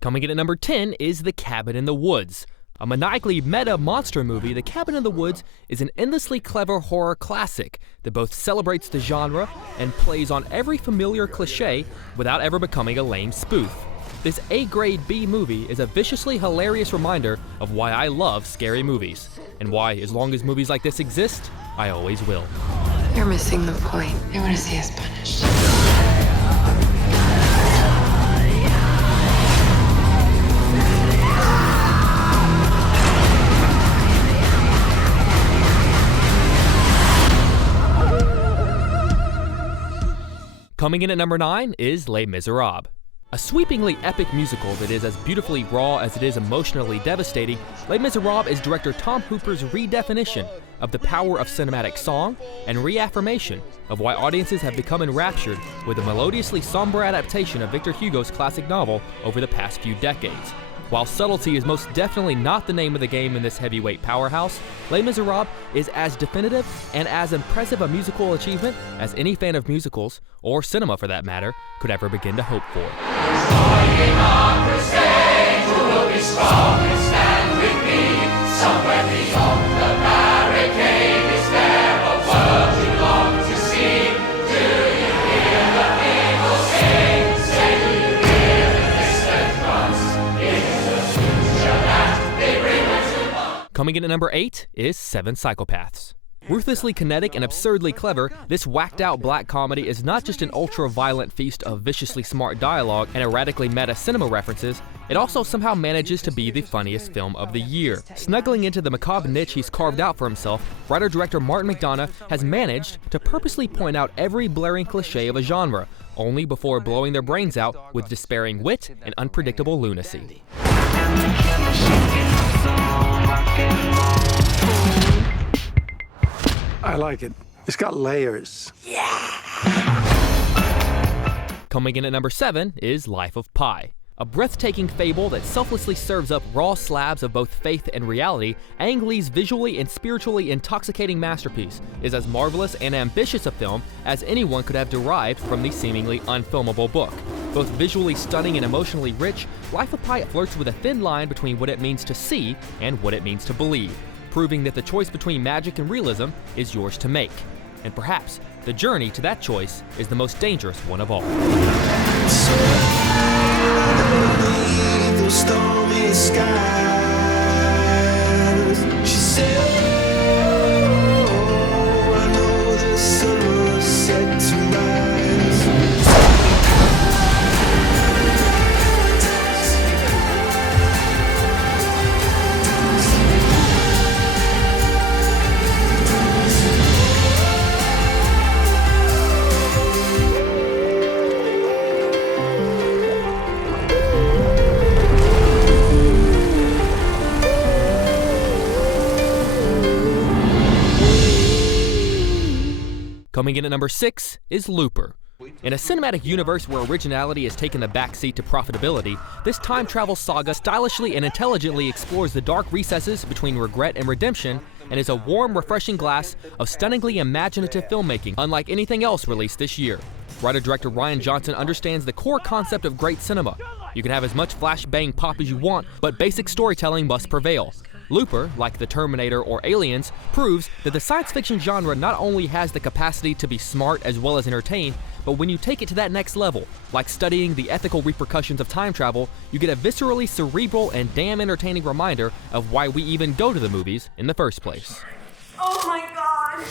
Coming in at number 10 is The Cabin in the Woods. A maniacally meta monster movie, The Cabin in the Woods is an endlessly clever horror classic that both celebrates the genre and plays on every familiar cliché without ever becoming a lame spoof. This A-grade B movie is a viciously hilarious reminder of why I love scary movies, and why, as long as movies like this exist, I always will. You're missing the point. They want to see us punished. Coming in at number 9 is Les Miserables. A sweepingly epic musical that is as beautifully raw as it is emotionally devastating, Les Miserables is director Tom Hooper's redefinition of the power of cinematic song and reaffirmation of why audiences have become enraptured with the melodiously somber adaptation of Victor Hugo's classic novel over the past few decades. While subtlety is most definitely not the name of the game in this heavyweight powerhouse, Les Miserables is as definitive and as impressive a musical achievement as any fan of musicals, or cinema for that matter, could ever begin to hope for. Coming in at number 8 is Seven Psychopaths. Ruthlessly kinetic and absurdly clever, this whacked-out black comedy is not just an ultra-violent feast of viciously smart dialogue and erratically meta cinema references, it also somehow manages to be the funniest film of the year. Snuggling into the macabre niche he's carved out for himself, writer-director Martin McDonagh has managed to purposely point out every blaring cliché of a genre, only before blowing their brains out with despairing wit and unpredictable lunacy. I like it. It's got layers. Coming in at number 7 is Life of Pi. A breathtaking fable that selflessly serves up raw slabs of both faith and reality, Ang Lee's visually and spiritually intoxicating masterpiece is as marvelous and ambitious a film as anyone could have derived from the seemingly unfilmable book. Both visually stunning and emotionally rich, Life of Pi flirts with a thin line between what it means to see and what it means to believe, proving that the choice between magic and realism is yours to make. And perhaps the journey to that choice is the most dangerous one of all. Those stormy skies. She said, oh, I know the sun was set to rise. Coming in at number 6 is Looper. In a cinematic universe where originality has taken the backseat to profitability, this time travel saga stylishly and intelligently explores the dark recesses between regret and redemption and is a warm, refreshing glass of stunningly imaginative filmmaking unlike anything else released this year. Writer-director Rian Johnson understands the core concept of great cinema. You can have as much flashbang pop as you want, but basic storytelling must prevail. Looper, like The Terminator or Aliens, proves that the science fiction genre not only has the capacity to be smart as well as entertain, but when you take it to that next level, like studying the ethical repercussions of time travel, you get a viscerally cerebral and damn entertaining reminder of why we even go to the movies in the first place. Oh my God!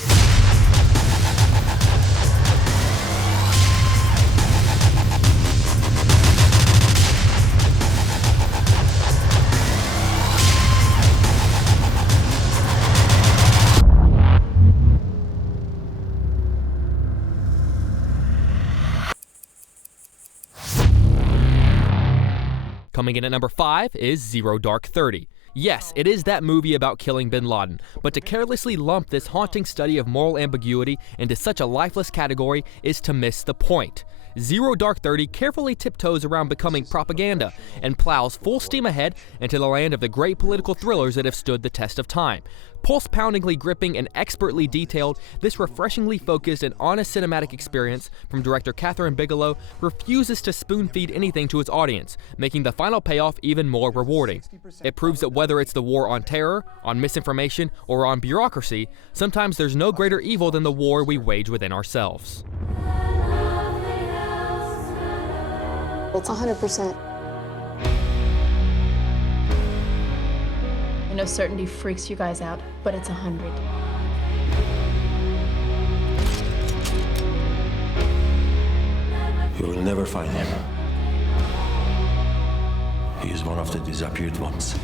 Coming in at number 5 is Zero Dark 30. Yes, it is that movie about killing bin Laden, but to carelessly lump this haunting study of moral ambiguity into such a lifeless category is to miss the point. Zero Dark 30 carefully tiptoes around becoming propaganda and plows full steam ahead into the land of the great political thrillers that have stood the test of time. Pulse-poundingly gripping and expertly detailed, this refreshingly focused and honest cinematic experience from director Catherine Bigelow refuses to spoon-feed anything to its audience, making the final payoff even more rewarding. It proves that whether it's the war on terror, on misinformation, or on bureaucracy, sometimes there's no greater evil than the war we wage within ourselves. It's 100%. I know certainty freaks you guys out, but it's 100. You will never find him. He is one of the disappeared ones.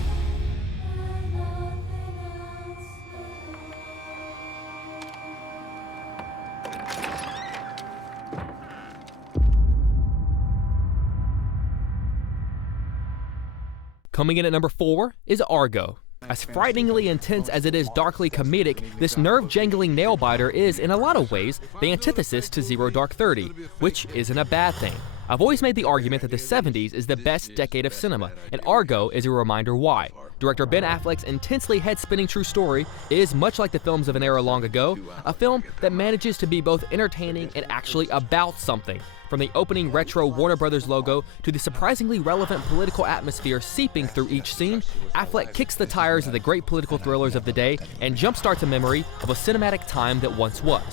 Coming in at number 4 is Argo. As frighteningly intense as it is darkly comedic, this nerve-jangling nail-biter is, in a lot of ways, the antithesis to Zero Dark 30, which isn't a bad thing. I've always made the argument that the 70s is the best decade of cinema, and Argo is a reminder why. Director Ben Affleck's intensely head-spinning true story is, much like the films of an era long ago, a film that manages to be both entertaining and actually about something. From the opening retro Warner Brothers logo to the surprisingly relevant political atmosphere seeping through each scene, Affleck kicks the tires of the great political thrillers of the day and jumpstarts a memory of a cinematic time that once was,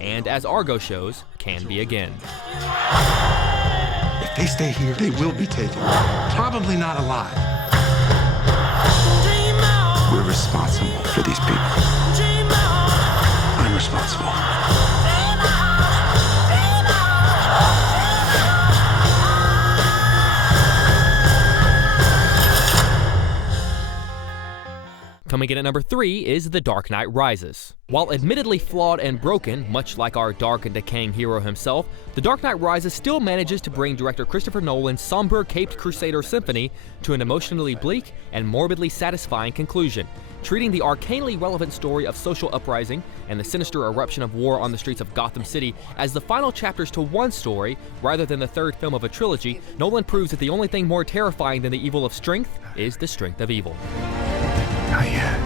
and as Argo shows, can be again. If they stay here, they will be taken. Probably not alive. We're responsible for these people. I'm responsible. Coming in at number 3 is The Dark Knight Rises. While admittedly flawed and broken, much like our dark and decaying hero himself, The Dark Knight Rises still manages to bring director Christopher Nolan's somber Caped Crusader symphony to an emotionally bleak and morbidly satisfying conclusion, treating the arcanely relevant story of social uprising and the sinister eruption of war on the streets of Gotham City as the final chapters to one story, rather than the third film of a trilogy. Nolan proves that the only thing more terrifying than the evil of strength is the strength of evil. Not yet.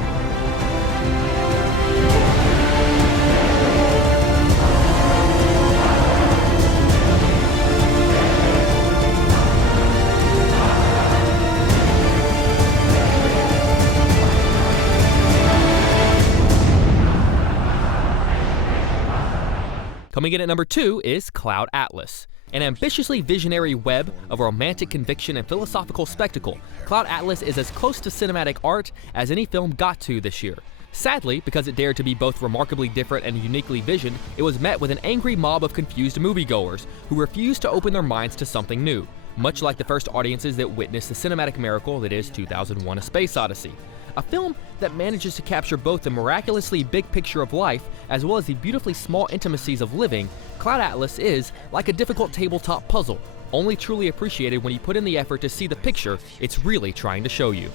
Coming in at number 2 is Cloud Atlas. An ambitiously visionary web of romantic conviction and philosophical spectacle, Cloud Atlas is as close to cinematic art as any film got to this year. Sadly, because it dared to be both remarkably different and uniquely visioned, it was met with an angry mob of confused moviegoers who refused to open their minds to something new, much like the first audiences that witnessed the cinematic miracle that is 2001: A Space Odyssey. A film that manages to capture both the miraculously big picture of life as well as the beautifully small intimacies of living, Cloud Atlas is like a difficult tabletop puzzle, only truly appreciated when you put in the effort to see the picture it's really trying to show you.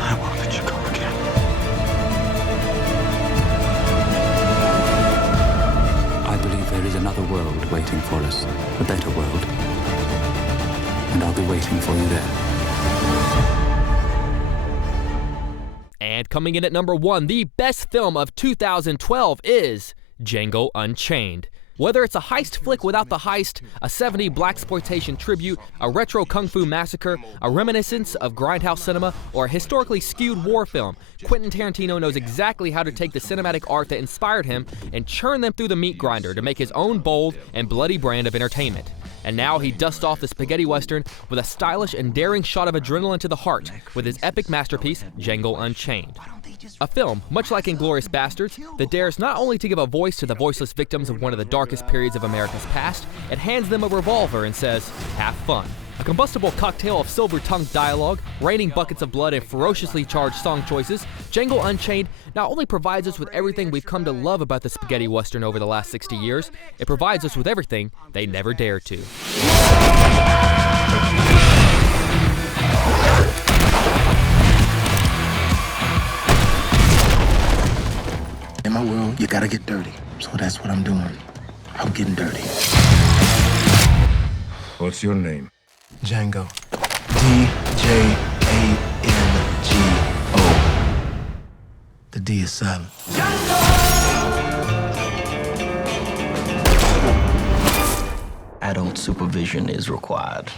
I won't let you go again. I believe there is another world waiting for us, a better world. And I'll be waiting for you there. And coming in at number 1, the best film of 2012 is Django Unchained. Whether it's a heist flick without the heist, a 70s blaxploitation tribute, a retro kung fu massacre, a reminiscence of grindhouse cinema, or a historically skewed war film, Quentin Tarantino knows exactly how to take the cinematic art that inspired him and churn them through the meat grinder to make his own bold and bloody brand of entertainment. And now he dusts off the spaghetti western with a stylish and daring shot of adrenaline to the heart with his epic masterpiece, Django Unchained. A film, much like Inglourious Basterds, that dares not only to give a voice to the voiceless victims of one of the darkest periods of America's past, it hands them a revolver and says, "Have fun." A combustible cocktail of silver-tongued dialogue, raining buckets of blood, and ferociously charged song choices, Django Unchained not only provides us with everything we've come to love about the spaghetti western over the last 60 years, it provides us with everything they never dared to. In my world, you gotta get dirty. So that's what I'm doing. I'm getting dirty. What's your name? Django. D-J-A-N-G-O. The D is silent. Adult supervision is required.